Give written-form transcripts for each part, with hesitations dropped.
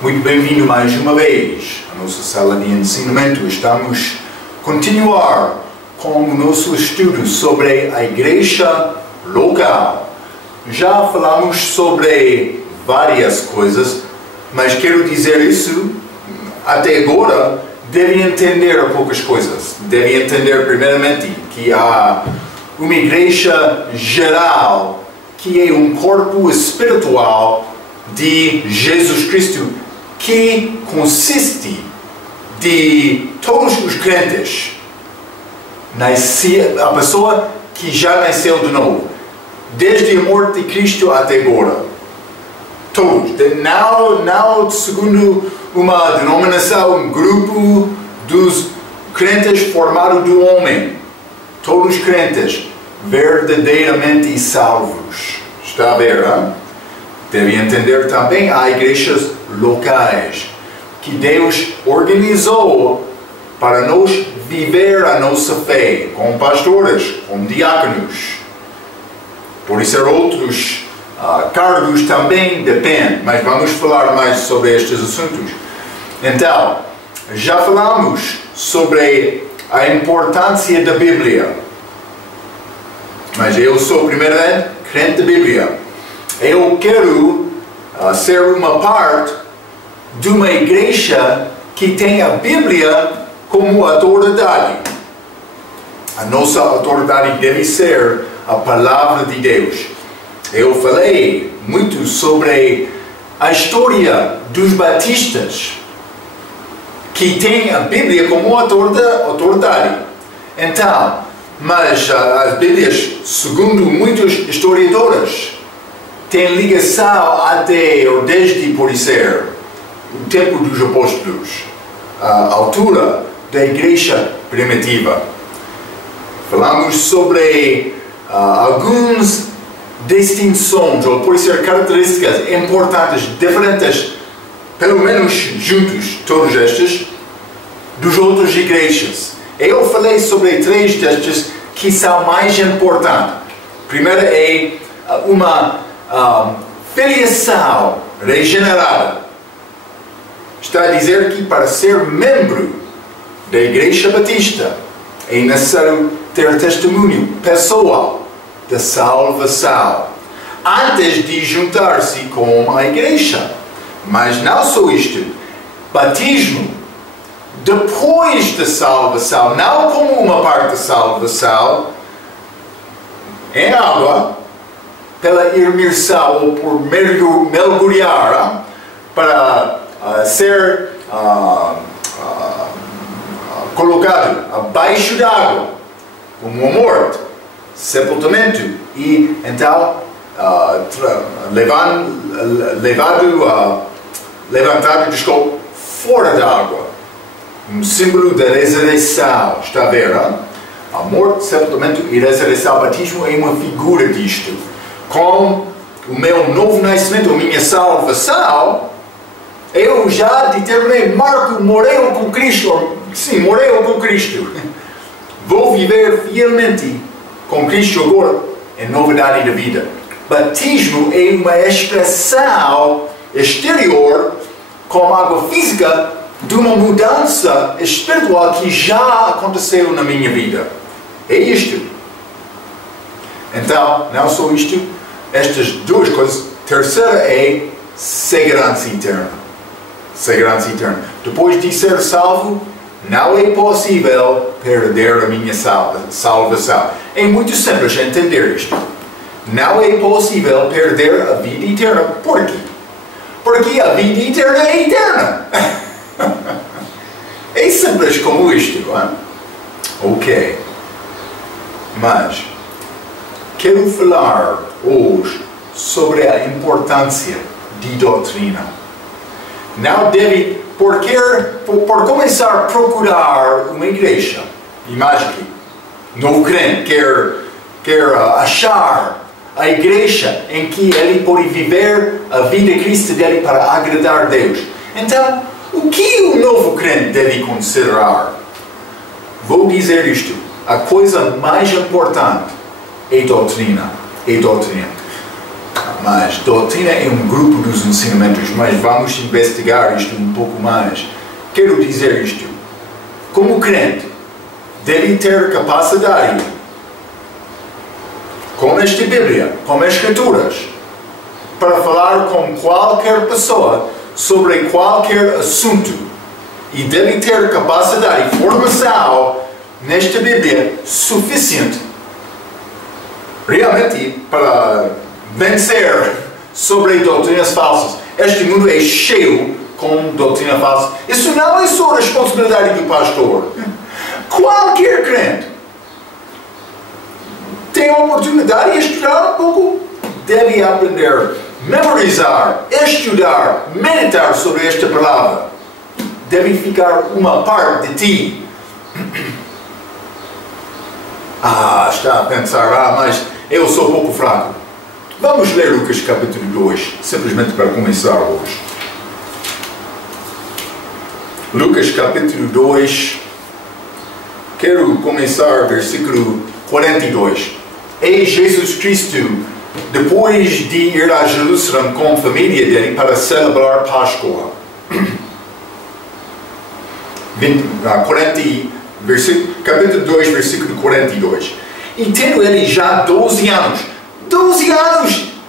Muito bem-vindo mais uma vez à nossa sala de ensinamento. Estamos a continuar com o nosso estudo sobre a igreja local. Já falamos sobre várias coisas, mas quero dizer isso, até agora, devem entender poucas coisas. Devem entender, primeiramente, que há uma igreja geral, que é um corpo espiritual de Jesus Cristo, que consiste de todos os crentes, a pessoa que já nasceu de novo, desde a morte de Cristo até agora. Todos. Não segundo uma denominação, um grupo dos crentes formado do homem. Todos os crentes verdadeiramente salvos. Está a ver, hein? Deve entender também há igrejas locais que Deus organizou para nós viver a nossa fé, com pastores, com diáconos. Por isso, outros cargos também dependem, mas vamos falar mais sobre estes assuntos. Então, já falamos sobre a importância da Bíblia, mas eu sou primeiramente crente da Bíblia. Eu quero ser uma parte de uma igreja que tem a Bíblia como autoridade. A nossa autoridade deve ser a palavra de Deus. Eu falei muito sobre a história dos batistas, que tem a Bíblia como autoridade. Então, mas as Bíblias, segundo muitos historiadores, têm ligação até ou desde, por ser, o tempo dos apóstolos, a altura da igreja primitiva. Falamos sobre algumas distinções, ou por ser características importantes, diferentes, pelo menos juntos, todos estes, dos outras igrejas. Eu falei sobre três destes que são mais importantes. Primeiro é uma filiação regenerada. Está a dizer que para ser membro da Igreja Batista é necessário ter testemunho pessoal da salvação antes de juntar-se com a igreja. Mas não só isto, batismo depois da salvação, não como uma parte da salvação, em água, pela imersão ou por mergulhar para ser colocado abaixo d'água, como uma morte, sepultamento, e então levantado fora da água, um símbolo da ressurreição. Está a ver, hein? A morte, sepultamento e ressurreição. Batismo é uma figura disto. Com o meu novo nascimento, a minha salvação, eu já determinei, Marco morreu com Cristo. Sim, morreu com Cristo. Vou viver fielmente com Cristo agora em novidade da vida. Batismo é uma expressão exterior, com água física, de uma mudança espiritual que já aconteceu na minha vida. É isto. Então, não só isto, estas duas coisas. Terceira é segurança eterna. Segurança eterna. Depois de ser salvo, não é possível perder a minha salvação. É muito simples entender isto. Não é possível perder a vida eterna. Por quê? Porque a vida eterna é eterna. É simples como isto, não é? Ok. Mas quero falar hoje sobre a importância de doutrina. Não deve, por começar a procurar uma igreja, imagine que novo crente quer achar a igreja em que ele pode viver a vida cristã dele para agradar a Deus. Então, o que o novo crente deve considerar? Vou dizer isto. A coisa mais importante é doutrina. É doutrina. mas doutrina é um grupo dos ensinamentos, mas vamos investigar isto um pouco mais. Quero dizer isto. Como crente, deve ter capacidade, com esta Bíblia, com as Escrituras, para falar com qualquer pessoa sobre qualquer assunto. E deve ter capacidade e formação nesta Bíblia suficiente realmente para vencer sobre doutrinas falsas. Este mundo é cheio com doutrina falsa. Isso não é só responsabilidade do pastor. Qualquer crente tem a oportunidade de estudar um pouco, deve aprender, memorizar, estudar, meditar sobre esta palavra. Deve ficar uma parte de ti. Está a pensar, mas eu sou pouco fraco. Vamos ler Lucas capítulo 2, simplesmente para começar hoje. Lucas capítulo 2, quero começar versículo 42. E Jesus Cristo, depois de ir a Jerusalém com a família dele para celebrar Páscoa. Capítulo 2, versículo 42. E tendo ele já 12 anos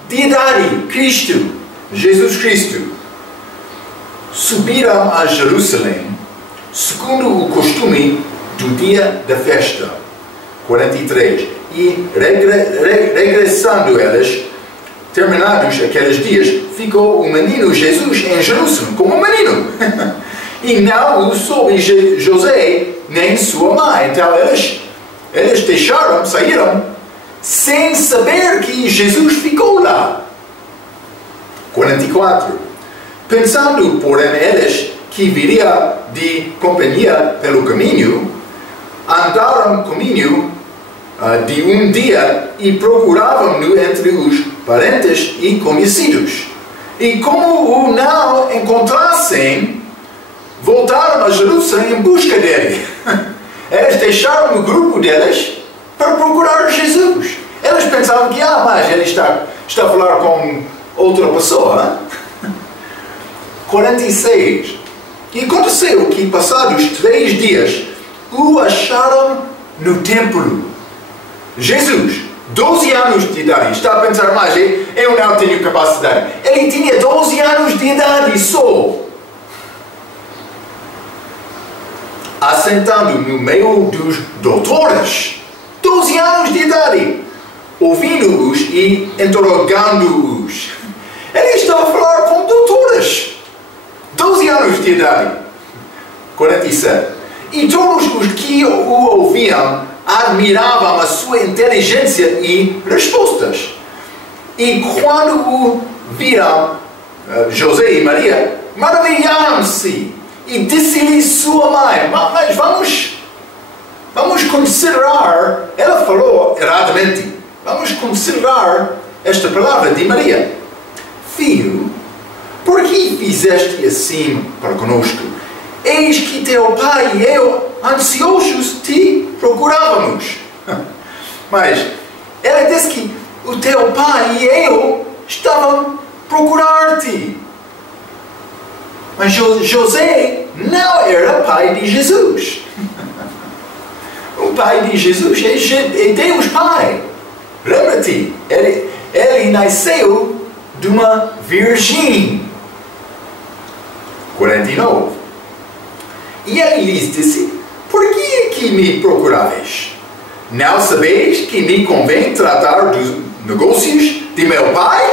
de idade, Jesus Cristo, subiram a Jerusalém, segundo o costume do dia da festa. 43. E regressando eles, terminados aqueles dias, ficou o menino Jesus em Jerusalém, como um menino. E não o soube José, nem sua mãe. Então eles saíram, sem saber que Jesus ficou lá. 44. Pensando, porém, eles que viria de companhia pelo caminho, andaram caminho de um dia e procuravam-no entre os parentes e conhecidos. E como o não encontrassem, voltaram a Jerusalém em busca dele. Eles deixaram o grupo deles para procurar Jesus. Eles pensavam que, mas ele está a falar com outra pessoa. 46. E aconteceu que, passados 3 dias, o acharam no templo. Jesus, 12 anos de idade, está a pensar, mas eu não tenho capacidade. Ele tinha 12 anos de idade só. Assentando no meio dos doutores, 12 anos de idade, ouvindo-os e interrogando-os. Ele estava a falar com doutores, 12 anos de idade. 47. E todos os que o ouviam admiravam a sua inteligência e respostas. E quando o viram, José e Maria, maravilharam-se. E disse-lhe sua mãe, mas vamos considerar, ela falou erradamente, vamos considerar esta palavra de Maria. Filho, por que fizeste assim para conosco? Eis que teu pai e eu, ansiosos, te procurávamos. Mas ela disse que o teu pai e eu estavam a procurar-te. Mas José não era pai de Jesus. O pai de Jesus é Deus Pai. Lembra-te, ele nasceu de uma virgem. 49. E ele lhes disse, por que me procurais? Não sabeis que me convém tratar dos negócios de meu pai?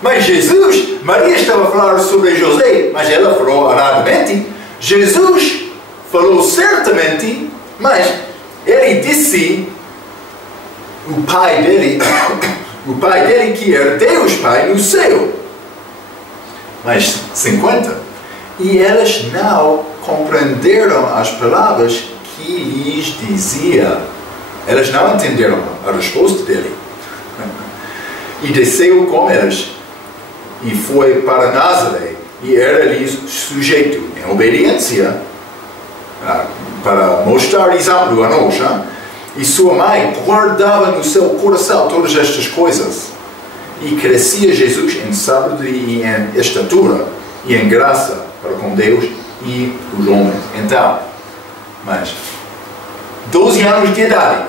Mas Jesus, Maria estava a falar sobre José, mas ela falou erradamente. Jesus falou certamente, mas ele disse o pai dele que era Deus Pai no céu. Mas 50. E elas não compreenderam as palavras que lhes dizia. Elas não entenderam a resposta dele. E desceu com elas e foi para Nazaré e era-lhes sujeito em obediência para mostrar exemplo a nós. E sua mãe guardava no seu coração todas estas coisas e crescia Jesus em sabedoria e em estatura e em graça para com Deus e os homens. Então, mas 12 anos de idade,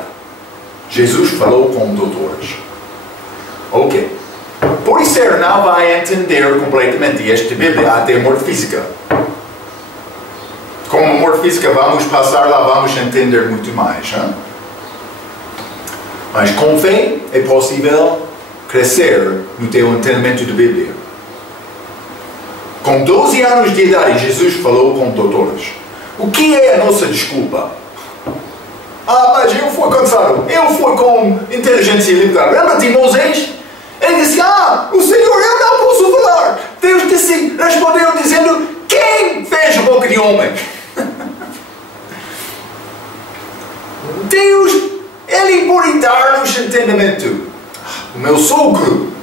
Jesus falou com doutores. Ok. Por isso não vai entender completamente esta Bíblia até a morte física. Com a morte física vamos passar lá, vamos entender muito mais. Hein? Mas com fé é possível crescer no teu entendimento da Bíblia. Com 12 anos de idade, Jesus falou com doutores. O que é a nossa desculpa? Mas eu fui cansado. Eu fui com inteligência limitada. Lembra-te, Moisés? Ele disse, o Senhor, eu não posso falar. Deus disse, respondeu dizendo, quem fez a boca de homem? Deus, Ele pode dar-nos entendimento. O meu sogro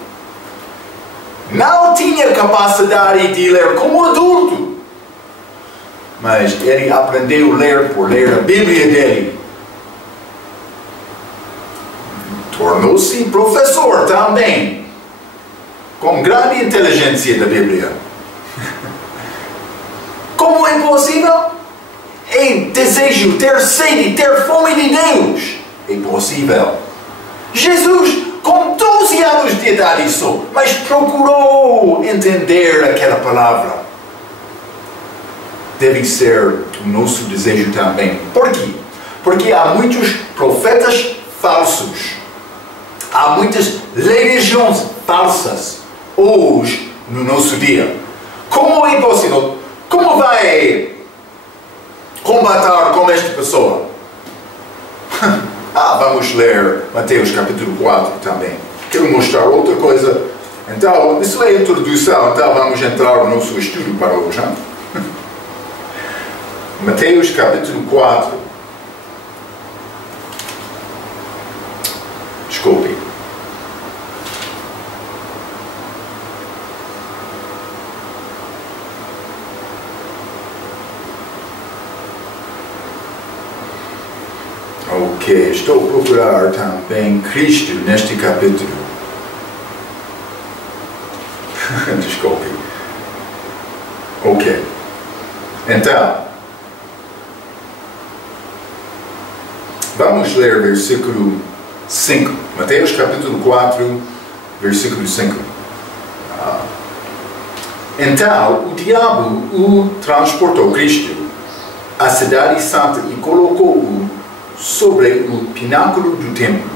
não tinha capacidade de ler como adulto. Mas ele aprendeu a ler por ler a Bíblia dele. Tornou-se professor também, com grande inteligência da Bíblia. Como é possível? É desejo, ter sede, ter fome de Deus. É possível. Jesus, com 12 anos de idade só, mas procurou entender aquela palavra. Deve ser o nosso desejo também. Por quê? Porque há muitos profetas falsos. Há muitas religiões falsas hoje no nosso dia. Como é possível? Como vai combater com esta pessoa? Vamos ler Mateus capítulo 4 também. Quero mostrar outra coisa. Então, isso é a introdução. Então, vamos entrar no nosso estudo para hoje. Hein? Mateus capítulo 4. Desculpe. Ok, estou a procurar também Cristo neste capítulo. Desculpe. Ok. Então, vamos ler versículo 5. Mateus capítulo 4, versículo 5. Então, o diabo o transportou, Cristo, à cidade santa e colocou-o sobre o pináculo do templo.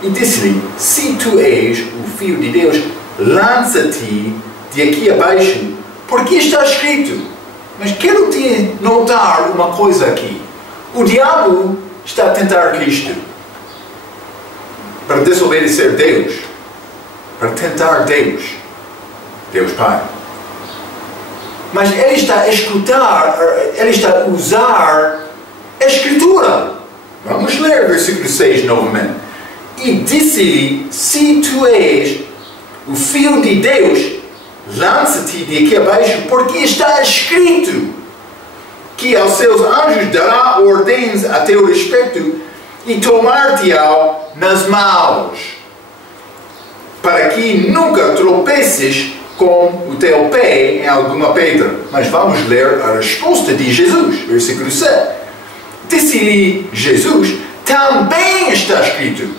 E disse-lhe, se tu és o Filho de Deus, lança-te de aqui abaixo, porque está escrito. Mas quero te notar uma coisa aqui. O diabo está a tentar Cristo para desobedecer Deus, para tentar Deus, Deus Pai. Mas ele está a escutar, ele está a usar a Escritura. Vamos ler versículo 6 novamente. E disse-lhe, se tu és o Filho de Deus, lança-te de aqui abaixo, porque está escrito que aos seus anjos dará ordens a teu respeito e tomar-te-ão nas mãos, para que nunca tropeces com o teu pé em alguma pedra. Mas vamos ler a resposta de Jesus, versículo 7. Disse-lhe Jesus, também está escrito,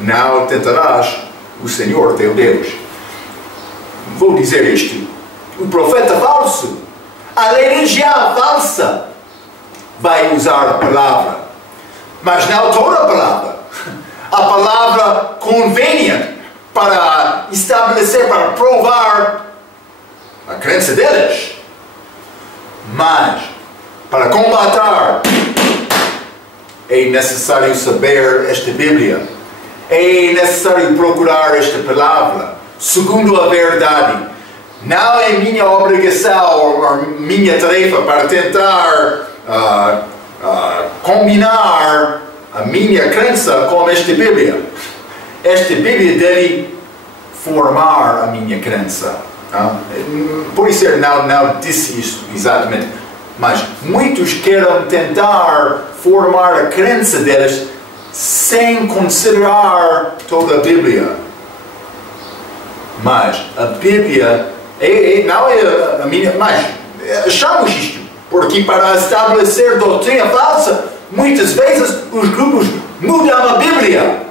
não tentarás o Senhor teu Deus. Vou dizer isto, o profeta falso, a religião falsa, vai usar a palavra, mas não toda a palavra. A palavra conveniente para estabelecer, para provar a crença deles. Mas, para combater, é necessário saber esta Bíblia. É necessário procurar esta palavra, segundo a verdade. Não é minha obrigação ou minha tarefa para tentar combinar a minha crença com esta Bíblia. Esta Bíblia deve formar a minha crença. Por isso ele não disse isso exatamente. Mas muitos querem tentar formar a crença deles sem considerar toda a Bíblia. Mas a Bíblia não é a minha... Mas achamos isto, porque para estabelecer doutrina falsa, muitas vezes os grupos mudam a Bíblia.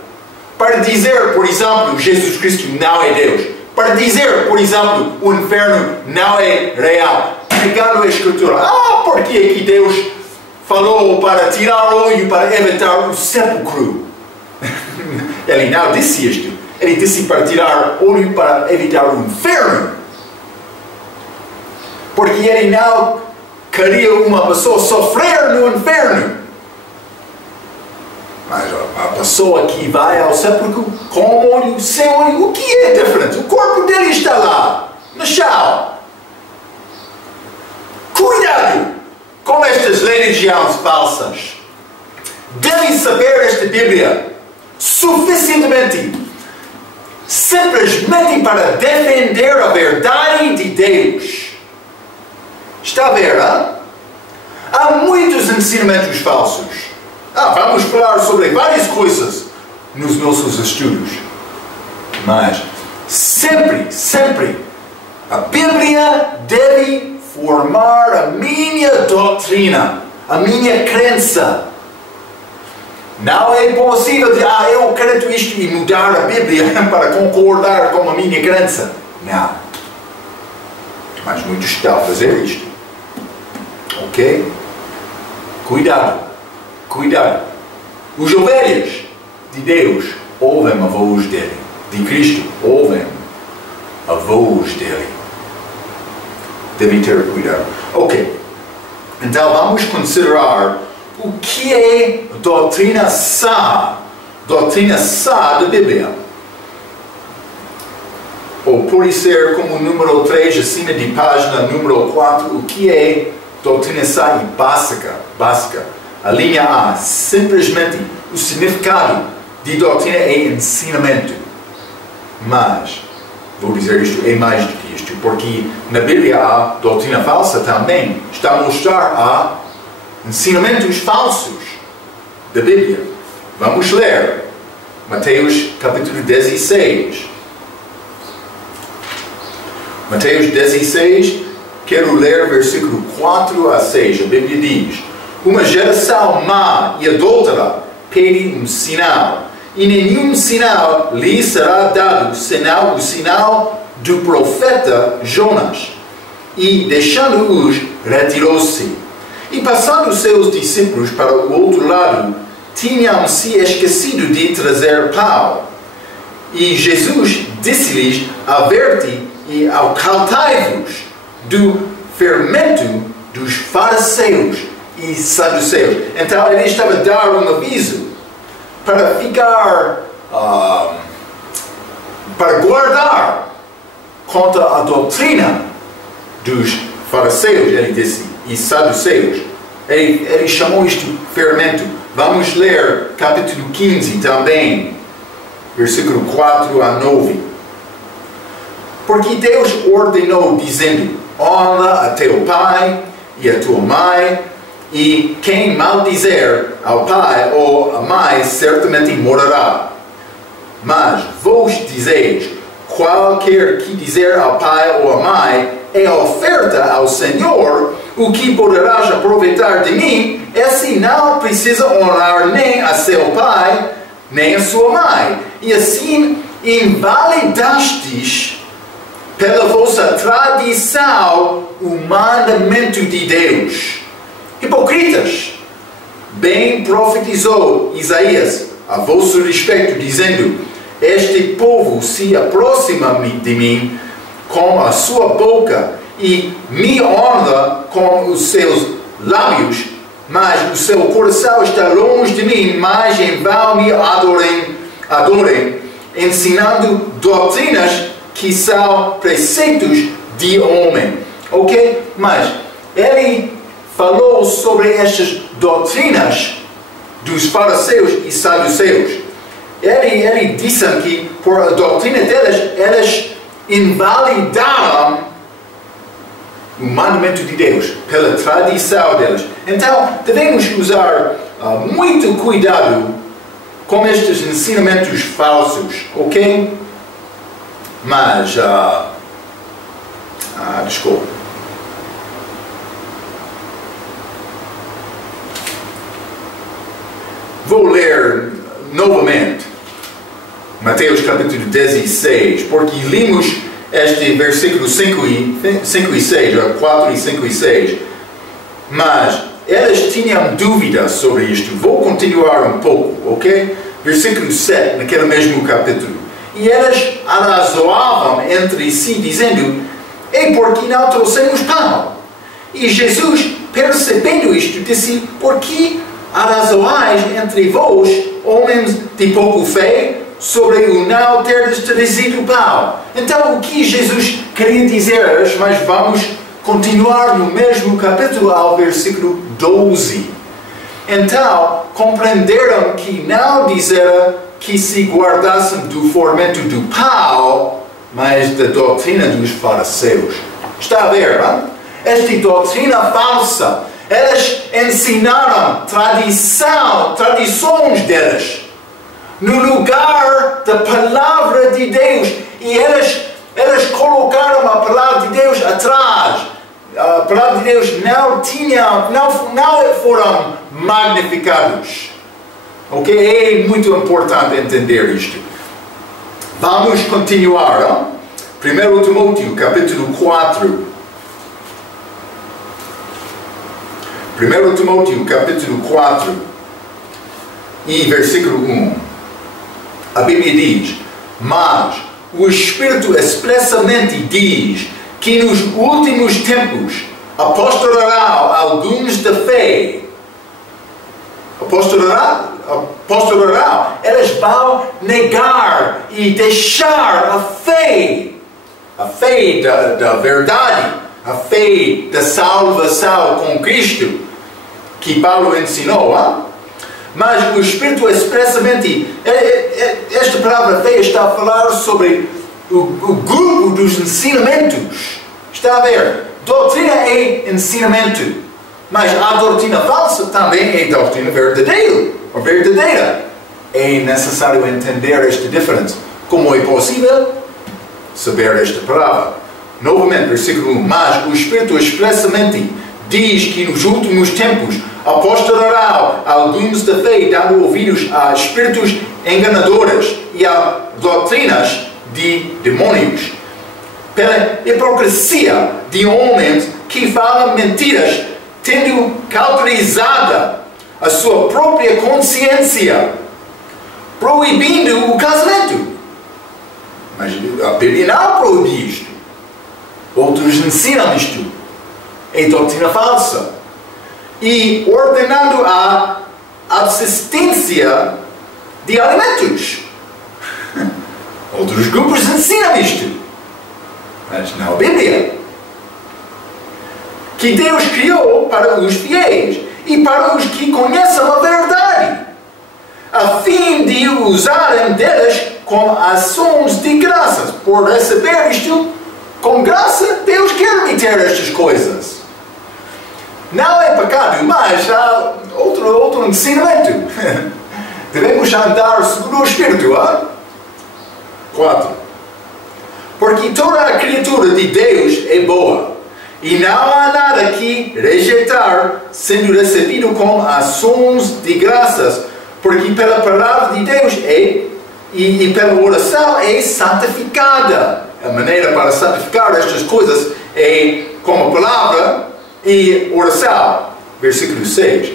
Para dizer, por exemplo, Jesus Cristo não é Deus. Para dizer, por exemplo, o inferno não é real. Pegando a Escritura. Porque é que Deus falou para tirar o olho para evitar o sepulcro? Ele não disse isto. Ele disse para tirar o olho para evitar o inferno. Porque ele não queria uma pessoa sofrer no inferno. Mas a pessoa que vai ao sepulcro com o olho, sem olho, o que é diferente? O corpo dele está lá, no chão. Cuidado com estas religiões falsas. Devem saber esta Bíblia suficientemente, simplesmente para defender a verdade de Deus. Está a ver, hein? Há muitos ensinamentos falsos. Vamos falar sobre várias coisas nos nossos estudos. Mas sempre a Bíblia deve formar a minha doutrina, a minha crença. Não é possível de, eu acredito isto e mudar a Bíblia para concordar com a minha crença. Não. Mas muitos estão a fazer isto. Ok? Cuidado. Cuidado. Os ovelhas de Deus ouvem a voz dele. De Cristo ouvem a voz dele. Devem ter cuidado. Ok. Então vamos considerar o que é doutrina sã. Doutrina sã da Bíblia. Ou pode ser como número 3 acima de página número 4. O que é doutrina sã e básica. A linha A, simplesmente o significado de doutrina é ensinamento. Mas, vou dizer isto, é mais do que isto, porque na Bíblia há doutrina falsa também. Está a mostrar há ensinamentos falsos da Bíblia. Vamos ler Mateus capítulo 16. Mateus 16, quero ler versículo 4 a 6. A Bíblia diz: uma geração má e adúltera pede um sinal, e nenhum sinal lhe será dado, senão o sinal do profeta Jonas. E, deixando-os, retirou-se. E, passando os seus discípulos para o outro lado, tinham se esquecido de trazer pão. E Jesus disse-lhes: averte e acautai-vos do fermento dos fariseus e saduceus. Então ele estava a dar um aviso para ficar, para guardar contra a doutrina dos fariseus, ele disse, e saduceus. Ele chamou isto fermento. Vamos ler capítulo 15 também, versículo 4 a 9. Porque Deus ordenou, dizendo: honra a teu pai e a tua mãe, e quem maldizer ao pai ou à mãe certamente morrerá. Mas vos dizeis: qualquer que dizer ao pai ou à mãe é oferta ao Senhor, o que poderás aproveitar de mim, esse não precisa honrar nem a seu pai, nem a sua mãe. E assim invalidastes pela vossa tradição o mandamento de Deus. Hipocritas! Bem profetizou Isaías a vosso respeito, dizendo: este povo se aproxima de mim com a sua boca e me honra com os seus lábios, mas o seu coração está longe de mim, mas em vão me adorem, ensinando doutrinas que são preceitos de homem. Ok? Mas ele falou sobre estas doutrinas dos fariseus e saduceus. Ele disse que por a doutrina deles, elas invalidaram o mandamento de Deus, pela tradição deles. Então, devemos usar muito cuidado com estes ensinamentos falsos, ok? Mas, desculpa. Vou ler novamente Mateus capítulo 16, porque limos este versículo 5 e 6, 4 e 5 e 6, mas elas tinham dúvidas sobre isto. Vou continuar um pouco, ok? Versículo 7, naquele mesmo capítulo. E elas arrazoavam entre si, dizendo: e por que não trouxemos pão? E Jesus, percebendo isto, disse: por que arrazoais entre vós, homens de pouco fé, sobre o não teres trazido pão? Então, o que Jesus queria dizer? Mas vamos continuar no mesmo capítulo, ao versículo 12. Então, compreenderam que não dizera que se guardassem do fermento do pão, mas da doutrina dos fariseus. Está a ver, não? Esta doutrina falsa. Elas ensinaram tradições delas, no lugar da palavra de Deus. E elas colocaram a palavra de Deus atrás. A palavra de Deus não foram magnificados. Ok? É muito importante entender isto. Vamos continuar. Não? 1 Timóteo, capítulo 4. 1 Timóteo, capítulo 4, e versículo 1. A Bíblia diz: mas o Espírito expressamente diz que nos últimos tempos apostalarão alguns da fé. Apostalarão. Elas vão negar e deixar a fé da verdade, a fé da salvação com Cristo, que Paulo ensinou. Mas o Espírito expressamente, esta palavra fé está a falar sobre o grupo dos ensinamentos. Está a ver? Doutrina é ensinamento, mas a doutrina falsa também é doutrina verdadeira. É necessário entender esta diferença. Como é possível saber esta palavra? Novamente, versículo 1. Mas o Espírito expressamente diz que nos últimos tempos apostalarão alguns da fé, dando ouvidos a espíritos enganadores e a doutrinas de demônios, pela hipocrisia de homens que falam mentiras, tendo cauterizada a sua própria consciência, proibindo o casamento. Mas a Bíblia não proíbe isto. Outros ensinam isto. É doutrina falsa. E ordenando a absistência de alimentos. Outros grupos ensinam isto. Mas não a Bíblia. Que Deus criou para os fiéis e para os que conhecem a verdade, a fim de usarem delas com ações de graças. Por receber isto com graça, Deus quer meter estas coisas. Não é pecado, mas há outro ensinamento. Devemos andar segundo o Espírito. 4. Porque toda a criatura de Deus é boa, e não há nada que rejeitar, sendo recebido com ações de graças, porque pela palavra de Deus e pela oração é santificada. A maneira para santificar estas coisas é com a palavra e oração. Versículo 6.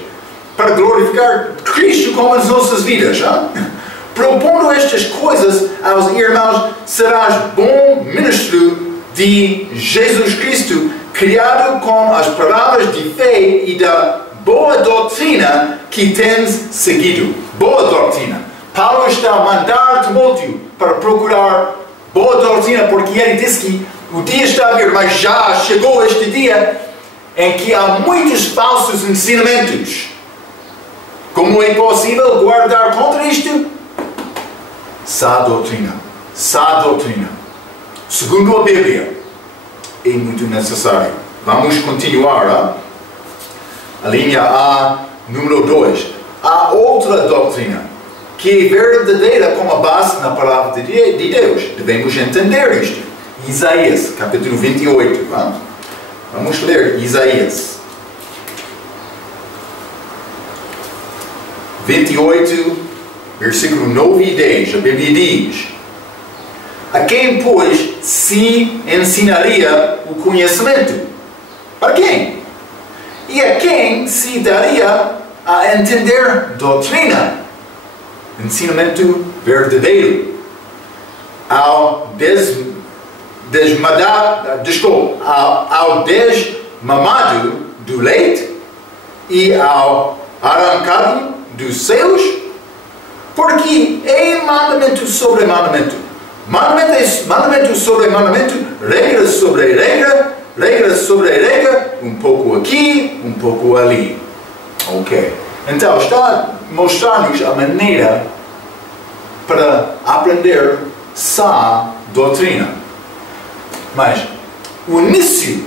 Para glorificar Cristo com as nossas vidas. Propondo estas coisas aos irmãos, serás bom ministro de Jesus Cristo, criado com as palavras de fé e da boa doutrina que tens seguido. Boa doutrina. Paulo está a mandar Timóteo para procurar boa doutrina, porque ele diz que o dia está a vir, mas já chegou este dia em que há muitos falsos ensinamentos. Como é possível guardar contra isto? Sã doutrina. Sã doutrina. Segundo a Bíblia, é muito necessário. Vamos continuar. A linha A, número 2. Há outra doutrina. que é verdadeira com a base na palavra de Deus. Devemos entender isto. Isaías, capítulo 28. Vamos ler Isaías 28, versículo 9 e 10. A Bíblia diz: a quem, pois, se ensinaria o conhecimento? Para quem? E a quem se daria a entender doutrina? Ensinamento verdadeiro. Ao desmamado do leite e ao arrancado dos selos, porque é mandamento sobre mandamento. Mandamento sobre mandamento, regra sobre regra, regra sobre regra, um pouco aqui, um pouco ali. Ok. Então, está a mostrar-nos a maneira para aprender sã doutrina. Mas o início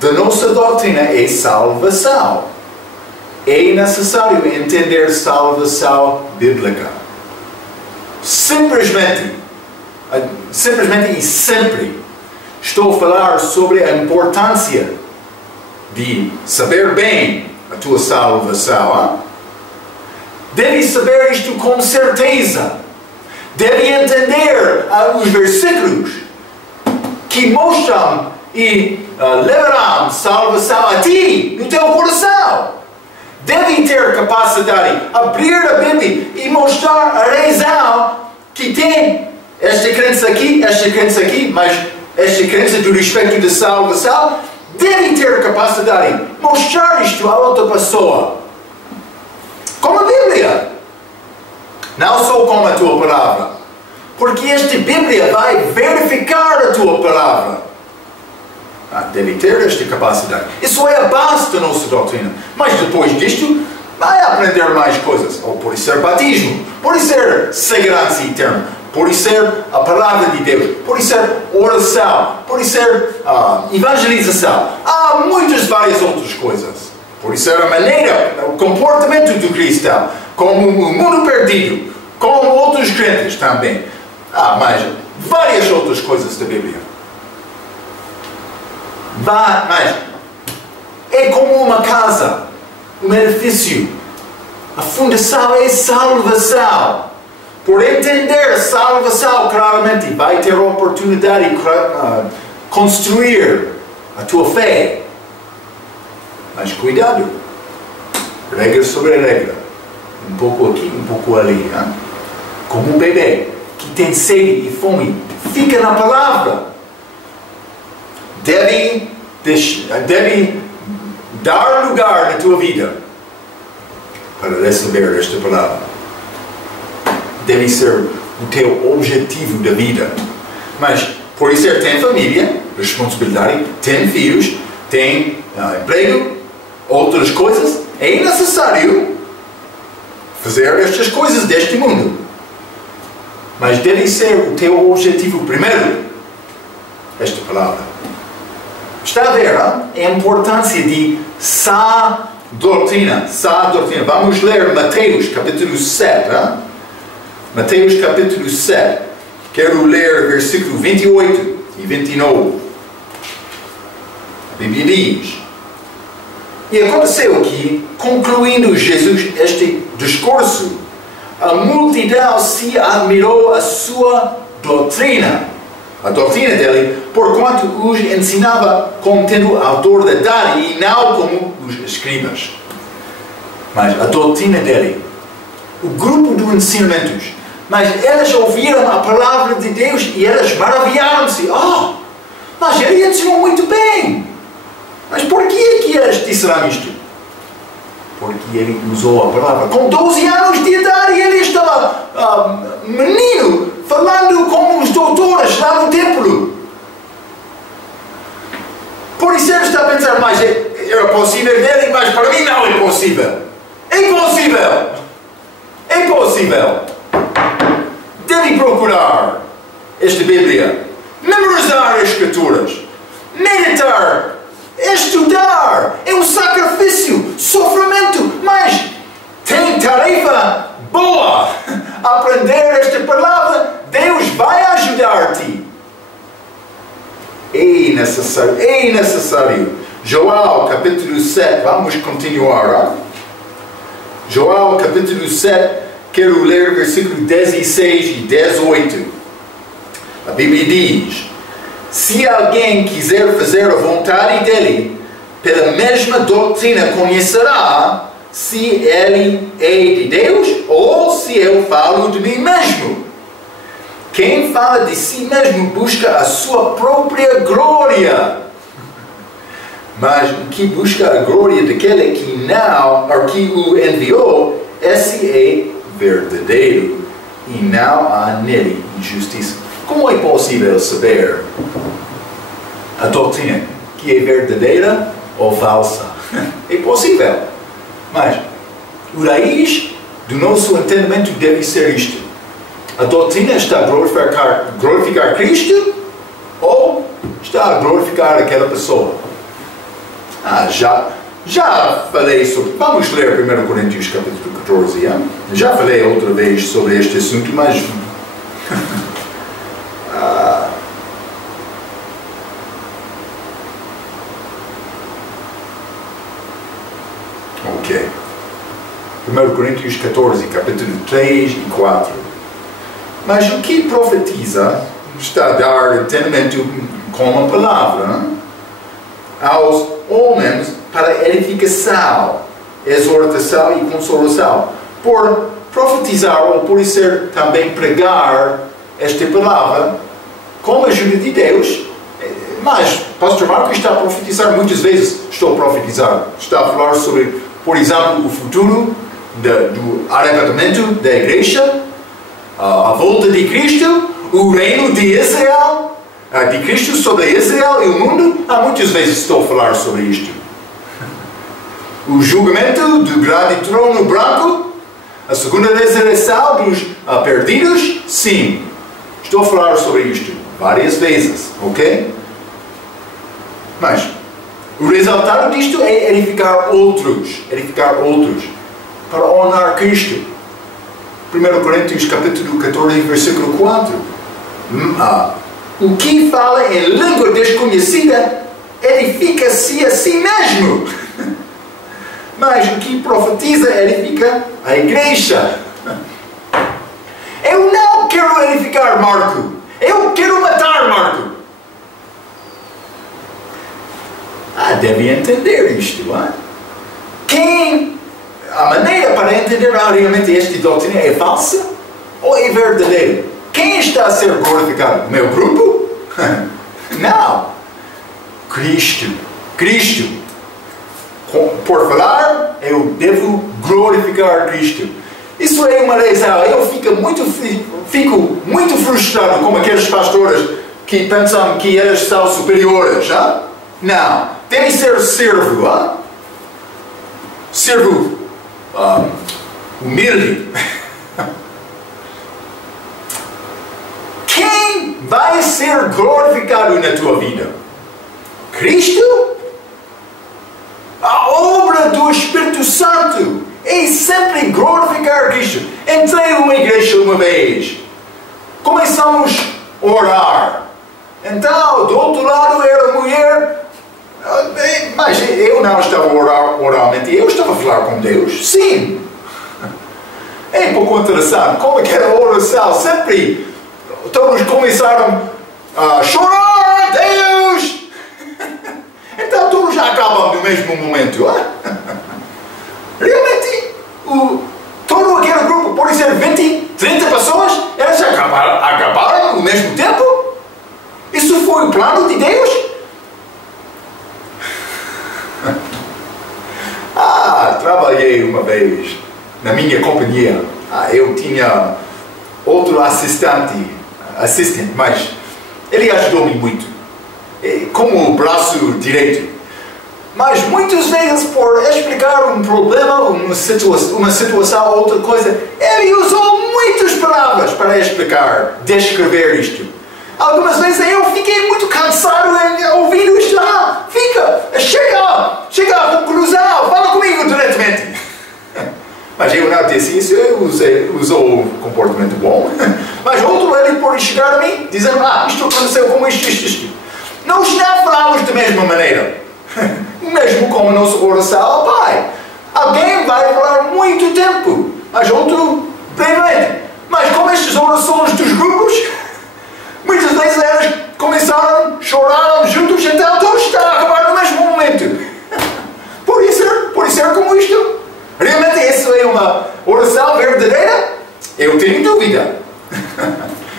da nossa doutrina é salvação. É necessário entender salvação bíblica. Simplesmente e sempre estou a falar sobre a importância de saber bem a tua salvação. Deve saber isto com certeza. Deve entender os versículos que mostram e levarão salvação a ti, no teu coração. Deve ter capacidade de abrir a Bíblia e mostrar a razão que tem esta crença aqui, mas esta crença do respeito da salvação. Deve ter capacidade de mostrar isto a outra pessoa. Como a Bíblia. Não só com a tua palavra. Porque esta Bíblia vai verificar a tua palavra. Deve ter esta capacidade. Isso é a base da nossa doutrina. Mas depois disto, vai aprender mais coisas. Ou pode ser batismo. Pode ser segurança eterna. Pode ser a palavra de Deus. Pode ser oração. Pode ser evangelização. Há várias outras coisas. Pode ser a maneira, o comportamento do cristão. Como o mundo perdido. Como outros crentes também. Mas várias outras coisas da Bíblia. Mas é como uma casa, um edifício. A fundação é salvação. Por entender salvação claramente, vai ter a oportunidade de construir a tua fé. Mas cuidado. Regra sobre regra. Um pouco aqui, um pouco ali. Como um bebê que tem sede e fome. Fica na palavra. Deve dar lugar na tua vida para receber esta palavra. Deve ser o teu objetivo da vida. Mas, por isso, tem família, responsabilidade, tem filhos, tem emprego, outras coisas. É necessário fazer estas coisas deste mundo. Mas deve ser o teu objetivo primeiro. Esta palavra. Está a ver a importância de sã doutrina. Vamos ler Mateus capítulo 7. Mateus capítulo 7. Quero ler versículo 28 e 29. A Bíblia diz: e aconteceu que, concluindo Jesus este discurso, a multidão se admirou a sua doutrina. A doutrina dele, porquanto os ensinava como tendo autoridade e não como os escribas. Mas a doutrina dele, o grupo de ensinamentos, mas elas ouviram a palavra de Deus e elas maravilharam-se. Mas ele ensinou muito bem. Mas por que eles disseram isto? Porque ele usou a palavra. Com 12 anos de idade ele estava menino, falando com os doutores lá no templo. Por isso ele está a pensar, mas era possível dele, mas para mim não é possível. Impossível! Impossível! Deve procurar esta Bíblia, memorizar as Escrituras, meditar, estudar. É um sacrifício, sofrimento, mas tem tarefa boa. a aprender esta palavra, Deus vai ajudar-te. É necessário. Joel, capítulo 7, vamos continuar. Joel, capítulo 7, quero ler versículo 16 e 18. A Bíblia diz: se alguém quiser fazer a vontade dele, pela mesma doutrina conhecerá se ele é de Deus ou se eu falo de mim mesmo. Quem fala de si mesmo busca a sua própria glória. Mas o que busca a glória daquele que o enviou, esse é verdadeiro, e não há nele injustiça. Como é possível saber a doutrina que é verdadeira ou falsa? É possível. Mas o raiz do nosso entendimento deve ser isto: a doutrina está a glorificar Cristo ou está a glorificar aquela pessoa? Já falei sobre... Vamos ler 1 Coríntios capítulo 14. Já falei outra vez sobre este assunto, mas... Ok. 1 Coríntios 14, capítulo 3 e 4. Mas o que profetiza está a dar entendimento com a palavra aos homens para edificação, exortação e consolação. Por profetizar ou por ser também pregar esta palavra com a ajuda de Deus. Mas Pastor Marco está a profetizar muitas vezes. Estou a profetizar. Está a falar sobre, por exemplo, o futuro do arrebatamento da igreja, a volta de Cristo, o reino de Israel, de Cristo sobre Israel e o mundo. Há muitas vezes estou a falar sobre isto. O julgamento do grande trono branco, a segunda ressurreição dos perdidos, sim. Estou a falar sobre isto várias vezes, ok? Mas o resultado disto é edificar outros, para honrar Cristo. 1 Coríntios capítulo 14, versículo 4. O que fala em língua desconhecida edifica-se a si mesmo. Mas o que profetiza edifica a igreja. Eu não quero edificar Marco. Eu quero matar Marco. Deve entender isto. A maneira para entender realmente esta doutrina é falsa ou é verdadeira? Quem está a ser glorificado? Meu grupo? Não. Cristo. Por falar, eu devo glorificar Cristo. Isso é uma razão. Eu fico muito frustrado com aqueles pastores que pensam que eles são superiores. Não. Deve ser servo. Servo humilde. Quem vai ser glorificado na tua vida? Cristo? A obra do Espírito Santo é sempre glorificar Cristo. Entrei numa igreja uma vez. Começamos a orar. Então, do outro lado era a mulher. Mas eu não estava a orar oralmente. Eu estava a falar com Deus. Sim. É um pouco interessante. Como é que era a oração? Sempre todos começaram a chorar a Deus. Então todos já acabam no mesmo momento. Realmente, todo aquele grupo, pode ser 20, 30 pessoas, elas acabaram no mesmo tempo? Isso foi o plano de Deus? Trabalhei uma vez na minha companhia. Eu tinha outro assistente, mas ele ajudou-me muito, como o braço direito. Mas muitas vezes, por explicar um problema, uma situação, outra coisa, ele usou muitas palavras para explicar, descrever isto. Algumas vezes eu fiquei muito cansado ouvindo isto. Chega à conclusão, fala comigo diretamente. Mas eu não disse isso, eu usou um comportamento bom. Mas outro, ele pode chegar a mim, dizendo, isto aconteceu como isto. Nós não falamos da mesma maneira. Mesmo como a nossa oração ao Pai. Alguém vai falar muito tempo, mas outro brevemente. Mas como estas orações dos grupos, muitas vezes elas começaram, choraram juntos, então tudo está a acabar no mesmo momento. Por isso é como isto. Realmente isso é uma oração verdadeira? Eu tenho dúvida.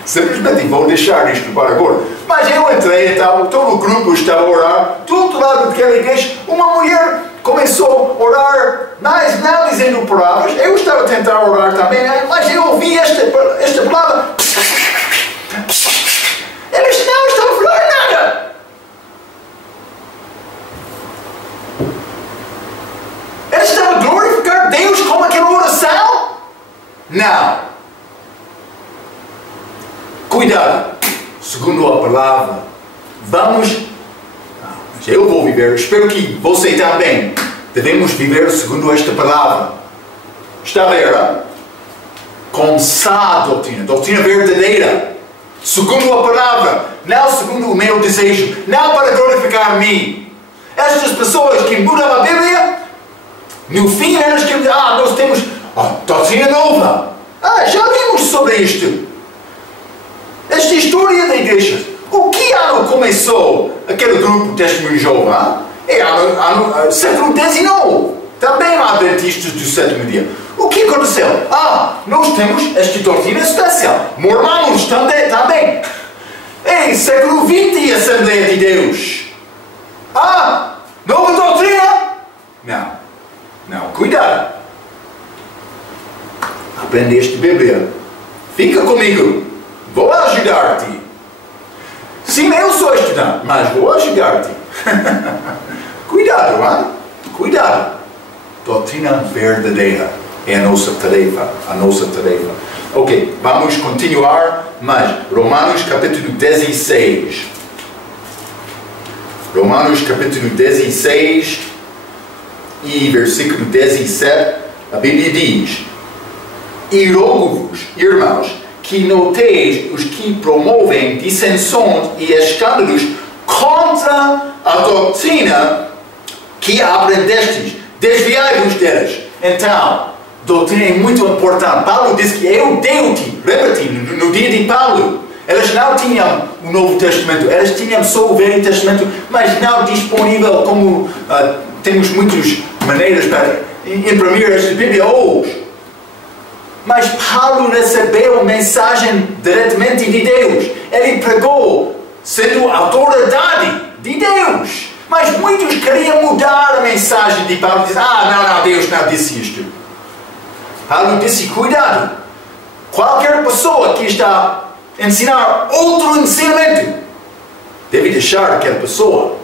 Simplesmente vou deixar isto para agora. Mas eu entrei, então, todo o grupo estava a orar, do outro lado daquela igreja, uma mulher começou a orar, mas não dizendo palavras. Eu estava a tentar orar também, mas eu ouvi esta palavra. Eles não estão a falar nada. Eles estão a glorificar Deus com aquela oração? Não. Cuidado, segundo a palavra, eu vou viver, espero que você também, devemos viver segundo esta palavra. Está a ver? Com sã doutrina verdadeira, segundo a palavra, não segundo o meu desejo, não para glorificar a mim. Estas pessoas que mudam a Bíblia, no fim elas querem dizer, nós temos doutrina nova. Já vimos sobre isto. Esta história da igreja. O que ano começou aquele grupo Testemunho de Jeová? É século XIX. Também há adventistas do sétimo dia. O que aconteceu? Nós temos esta doutrina especial. Mormons também. Em século XX, Assembleia de Deus. Nova doutrina? Não, cuidado. Aprendeste Bíblia. Fica comigo. Vou ajudar-te. Sim, eu sou estudante, mas vou ajudar-te. Cuidado, Cuidado. Doutrina verdadeira é a nossa tarefa. Ok, vamos continuar, mas Romanos capítulo 16. Romanos capítulo 16 e versículo 17, a Bíblia diz: E rogo-vos, irmãos, que noteis os que promovem dissensões e escândalos contra a doutrina que aprendestes. Desviai-vos delas. Então, doutrina é muito importante. Paulo diz que eu dei-te, repeti, no dia de Paulo, elas não tinham o Novo Testamento, elas tinham só o Velho Testamento, mas não disponível como temos muitas maneiras para imprimir esta Bíblia hoje. Mas Paulo recebeu a mensagem diretamente de Deus. Ele pregou sendo a autoridade de Deus. Mas muitos queriam mudar a mensagem de Paulo. Dizer, não, Deus não disse isto. Paulo disse, cuidado. Qualquer pessoa que está a ensinar outro ensinamento deve deixar aquela pessoa.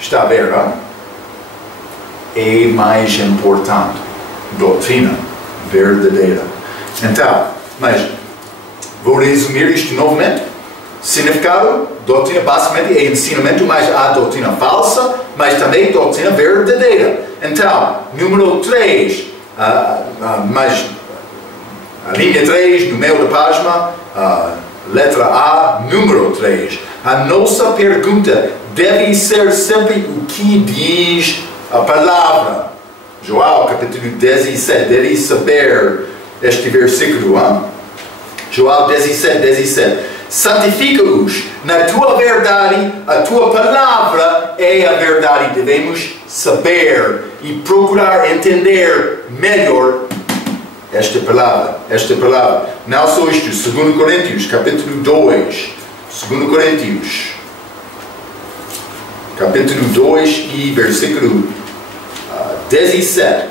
Está a ver, não? É mais importante. Doutrina verdadeira. Então, mas vou resumir isto novamente. Significado, doutrina basicamente é ensinamento, mas há doutrina falsa, mas também doutrina verdadeira. Então, número 3, mas a linha 3, no meio da página, letra A, número 3. A nossa pergunta deve ser sempre o que diz a palavra. João capítulo 17, deve saber este versículo. João 17. Santifica-os na tua verdade, a tua palavra é a verdade. Devemos saber e procurar entender melhor esta palavra. Não só isto, 2 Coríntios capítulo 2. 2 Coríntios capítulo 2 e versículo 17.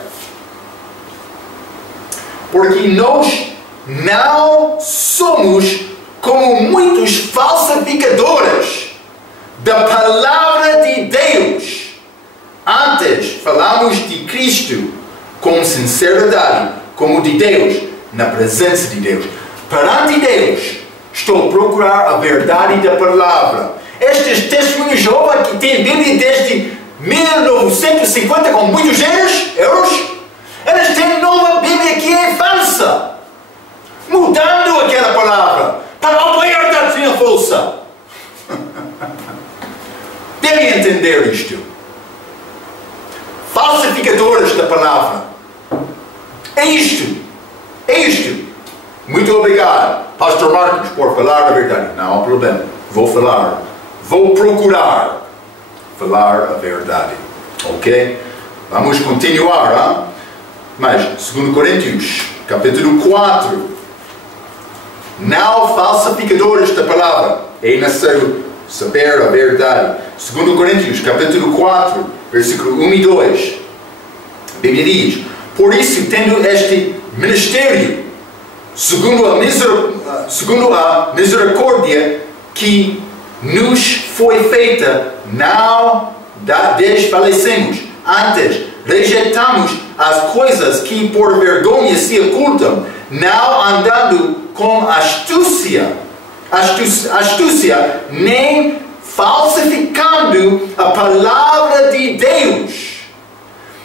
Porque nós não somos como muitos falsificadores da palavra de Deus. Antes falamos de Cristo com sinceridade, como de Deus, na presença de Deus. Perante Deus, estou a procurar a verdade da palavra. Estes testemunhos de Jeová que têm Bíblia desde 1950 com muitos euros, eles têm nova Bíblia que é falsa, mudando aquela palavra para apoiar a doutrina falsa. Devem entender isto. Falsificadores da palavra. É isto. É isto. Muito obrigado, Pastor Marcos, por falar a verdade. Não há problema. Vou falar. Vou procurar falar a verdade. Ok? Vamos continuar. Hein? Mas, 2 Coríntios, capítulo 4. Não falsificadores da palavra. É necessário saber a verdade. 2 Coríntios, capítulo 4, versículo 1 e 2. A Bíblia diz: por isso, tendo este ministério, segundo a misericórdia que nos foi feita, não desfalecemos. Antes, rejeitamos as coisas que por vergonha se ocultam, não andando com astúcia, nem falsificando a palavra de Deus.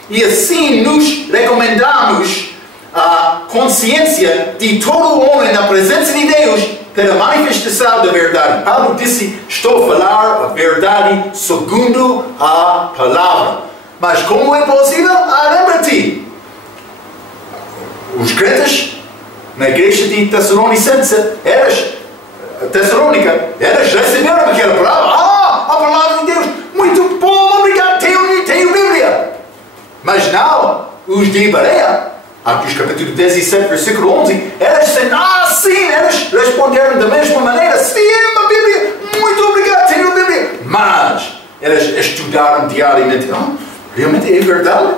E assim nos recomendamos a consciência de todo homem na presença de Deus pela manifestação da verdade. Paulo disse: estou a falar a verdade segundo a palavra. Mas como é possível? Lembra-te, os crentes na igreja de Tessalônica, eles receberam aquela palavra. A palavra de Deus, muito bom, obrigado, tenho Bíblia. Mas não, os de Bereia, Atos capítulo 17, versículo 11, eles disseram: sim, eles responderam da mesma maneira: sim, uma Bíblia, muito obrigado, tenho Bíblia. Mas eles estudaram diariamente: realmente é verdade?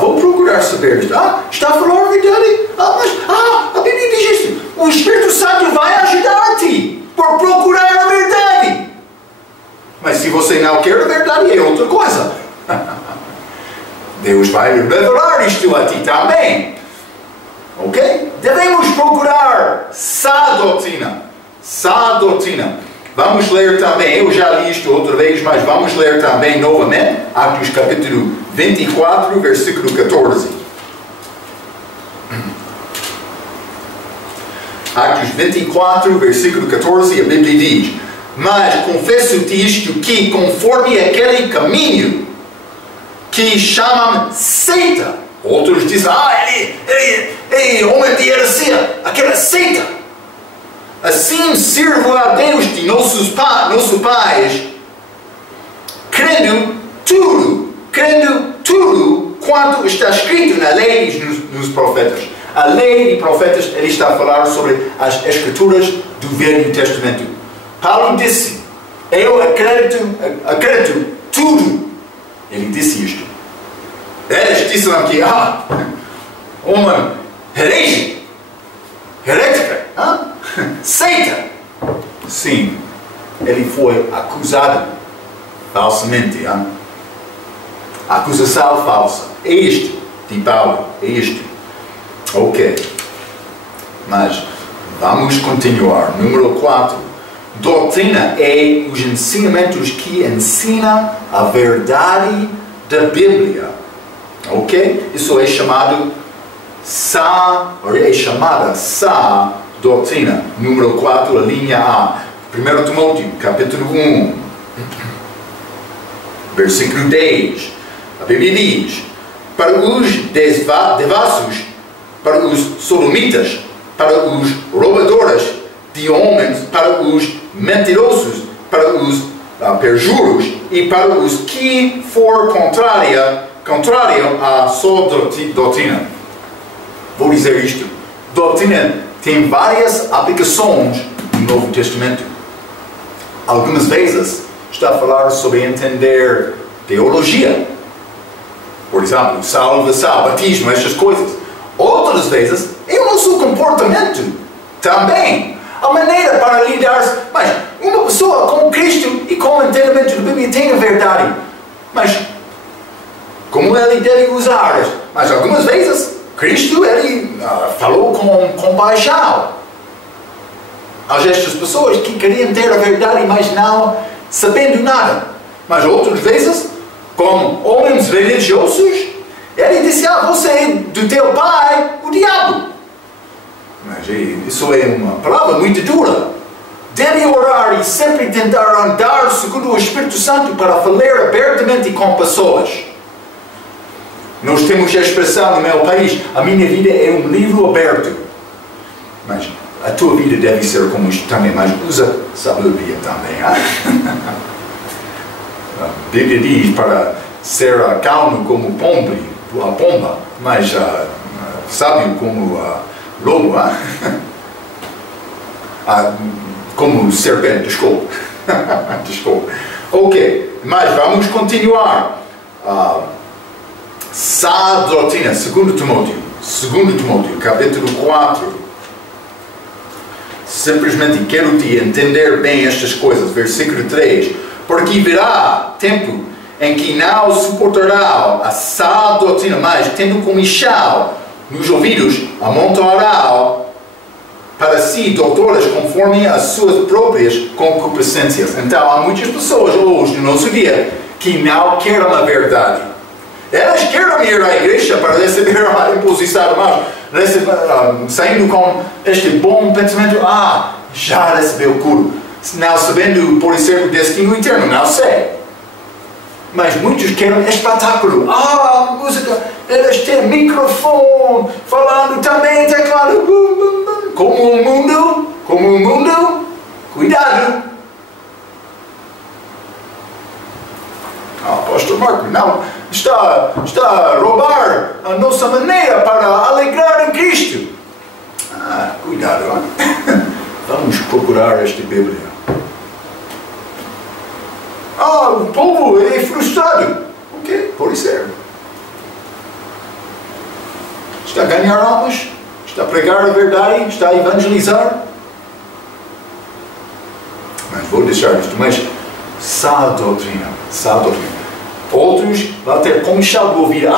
Vou procurar saber isto. Está a falar a verdade? A Bíblia diz isto. O Espírito Santo vai ajudar-te por procurar a verdade. Mas se você não quer a verdade, é outra coisa. Deus vai revelar isto a ti também. Ok? Devemos procurar sã doutrina. Sã doutrina. Vamos ler também, eu já li isto outra vez, mas vamos ler também novamente, Atos capítulo 24, versículo 14. Atos 24, versículo 14, a Bíblia diz: mas confesso-te isto, que conforme aquele caminho que chamam seita, outros dizem: ele homem de heresia, aquela seita. Assim sirvo a Deus de nossos pais, crendo tudo quanto está escrito na lei e nos profetas. A lei e profetas, ele está a falar sobre as escrituras do Velho Testamento. Paulo disse: eu acredito tudo. Ele disse isto. Eles disseram aqui: uma herética, seita. Sim, ele foi acusado falsamente. Acusação falsa. É isto de Paulo. É isto. Ok. Mas vamos continuar. Número 4. Doutrina é os ensinamentos que ensinam a verdade da Bíblia. Ok? Isso é chamado chamada sã doutrina. Número 4, a linha A. 1 Timóteo, capítulo 1, versículo 10. A Bíblia diz: para os devassos, para os sodomitas, para os roubadores de homens, para os mentirosos, para os perjuros e para os que for contrário à sua doutrina. Vou dizer isto: doutrina tem várias aplicações no Novo Testamento. Algumas vezes está a falar sobre entender teologia. Por exemplo, salvação, batismo, essas coisas. Outras vezes é o nosso comportamento também. A maneira para lidar. Mas uma pessoa com Cristo e com o entendimento da Bíblia tem a verdade. Mas como ele deve usar? Mas algumas vezes Cristo ele falou com compaixão às estas pessoas que queriam ter a verdade, mas não sabendo nada. Mas outras vezes, como homens religiosos, Ele disse, você é do teu pai, o diabo. Mas isso é uma palavra muito dura. Deve orar e sempre tentar andar segundo o Espírito Santo para falar abertamente com pessoas. Nós temos a expressão no meu país, a minha vida é um livro aberto. Mas a tua vida deve ser como isto também, mas usa sabedoria também. A Bíblia diz para ser calmo como a pomba, mas sábio como lobo, como serpente, desculpa. Desculpa. Ok, mas vamos continuar. Sã doutrina, 2 Timóteo, capítulo 4. Simplesmente quero te entender bem estas coisas. Versículo 3. Porque virá tempo em que não suportará a sã doutrina, mas tendo comichão nos ouvidos, amontoará para si doutores conforme as suas próprias concupiscências. Então há muitas pessoas hoje no nosso dia que não querem a verdade. Elas querem ir à igreja para receber a imposição de mãos, saindo com este bom pensamento, já recebeu cura, não sabendo por ser o destino eterno, não sei. Mas muitos querem espetáculo, música, elas têm microfone, falando também teclado, como o mundo, cuidado. Pastor Marco, não, está a roubar a nossa maneira para alegrar em Cristo. Cuidado, vamos procurar esta Bíblia. O povo é frustrado. Ok, pode ser. Está a ganhar almas? Está a pregar a verdade? Está a evangelizar? Mas vou deixar isto. Mas sã doutrina. Outros vão ter comichão de ouvir.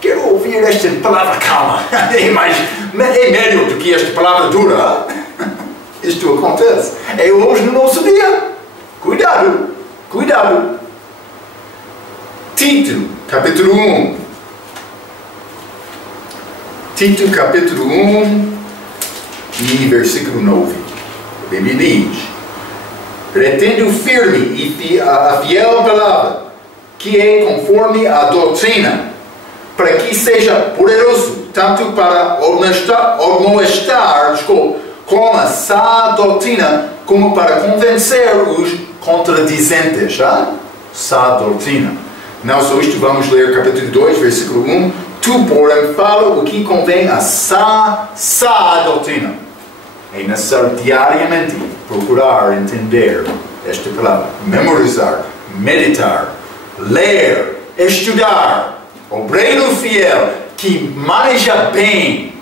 Quero ouvir esta palavra calma. É melhor do que esta palavra dura. Isto acontece. É hoje no nosso dia. Cuidado. Tito, capítulo 1. Tito, capítulo 1 e versículo 9. A Bíblia diz: retendo firme a fiel palavra, que é conforme a doutrina, para que seja poderoso, tanto para admoestar com a sã doutrina, como para convencer os contradizentes. Sã doutrina. Não só isto, vamos ler capítulo 2, versículo 1. Tu, porém, fala o que convém a sã doutrina. É necessário diariamente procurar entender esta palavra, memorizar, meditar, ler, estudar. Obreiro fiel que maneja bem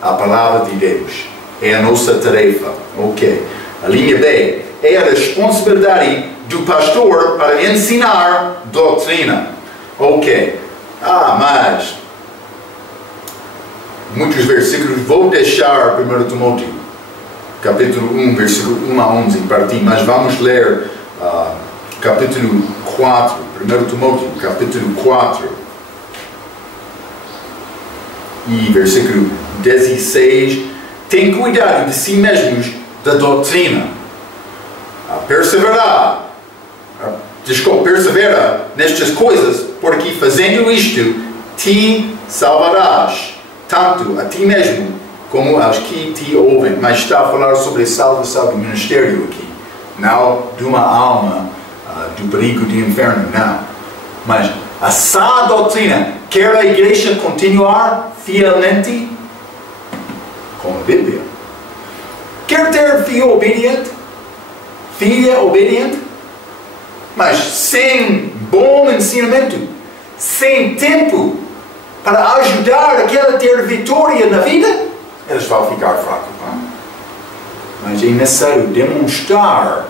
a palavra de Deus. É a nossa tarefa. Ok. A linha B é a responsabilidade do pastor para ensinar doutrina. Ok. Mas muitos versículos vou deixar 1 Timóteo capítulo 1, versículo 1 a 11 para ti, mas vamos ler capítulo 4, 1 Timóteo capítulo 4 e versículo 16. Tem cuidado de si mesmos da doutrina, persevera nestas coisas, porque fazendo isto te salvarás, tanto a ti mesmo como aos que te ouvem. Mas está a falar sobre a salvação do ministério aqui, não de uma alma do perigo do inferno, não. Mas a sã doutrina, quer a igreja continuar fielmente com a Bíblia, quer ter filho obediente, filha obediente, mas sem bom ensinamento, sem tempo para ajudar aquela a ter vitória na vida, eles vão ficar fracos. Mas é necessário demonstrar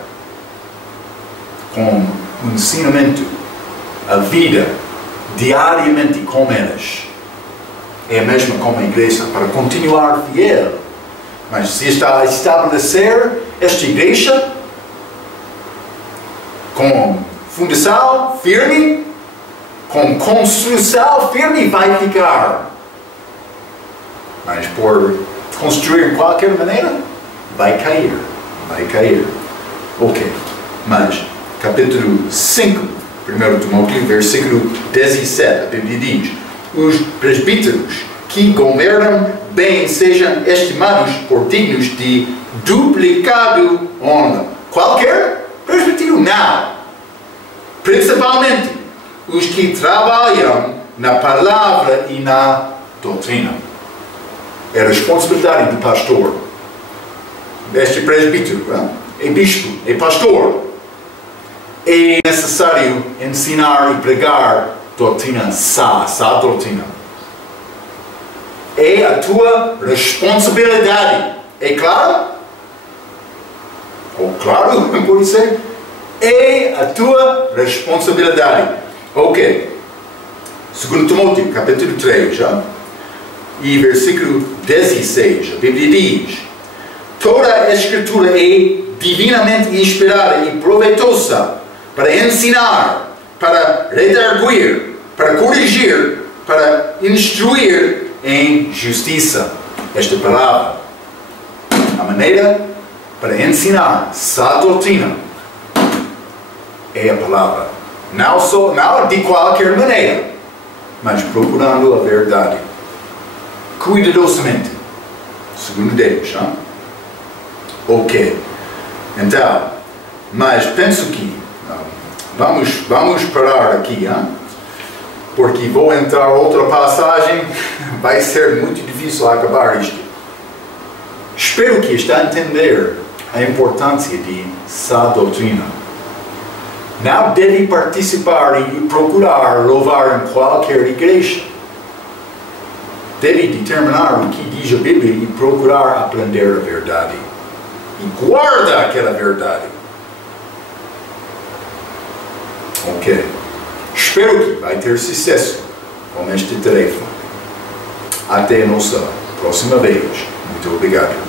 com o ensinamento a vida diariamente com eles. É a mesma como a igreja, para continuar fiel. Mas se está a estabelecer esta igreja com fundação firme, com construção firme vai ficar. Mas por construir de qualquer maneira, vai cair. Vai cair. Ok. Mas, capítulo 5, 1 Timóteo, versículo 17, a Bíblia diz: os presbíteros que governam bem sejam estimados por dignos de duplicado honra. Qualquer presbítero não. Principalmente os que trabalham na palavra e na doutrina. É a responsabilidade do pastor. Este presbítero, é bispo, é pastor. É necessário ensinar e pregar doutrina sã doutrina. É a tua responsabilidade. É claro? Ou claro, pode ser? É a tua responsabilidade. Ok. 2 Timóteo, capítulo 3, e versículo 16, a Bíblia diz: toda a Escritura é divinamente inspirada e proveitosa para ensinar, para redarguir, para corrigir, para instruir em justiça. Esta palavra, a maneira para ensinar sã doutrina, é a palavra. Não de qualquer maneira, mas procurando a verdade. Cuidadosamente. Segundo Deus. Ok. Então, mas penso que vamos parar aqui, porque vou entrar outra passagem, vai ser muito difícil acabar isto. Espero que está a entender a importância de sã doutrina. Não deve participar e procurar louvar em qualquer igreja. Deve determinar o que diz a Bíblia e procurar aprender a verdade. E guarda aquela verdade. Ok. Espero que vai ter sucesso com este tarefa. Até a nossa próxima vez. Muito obrigado.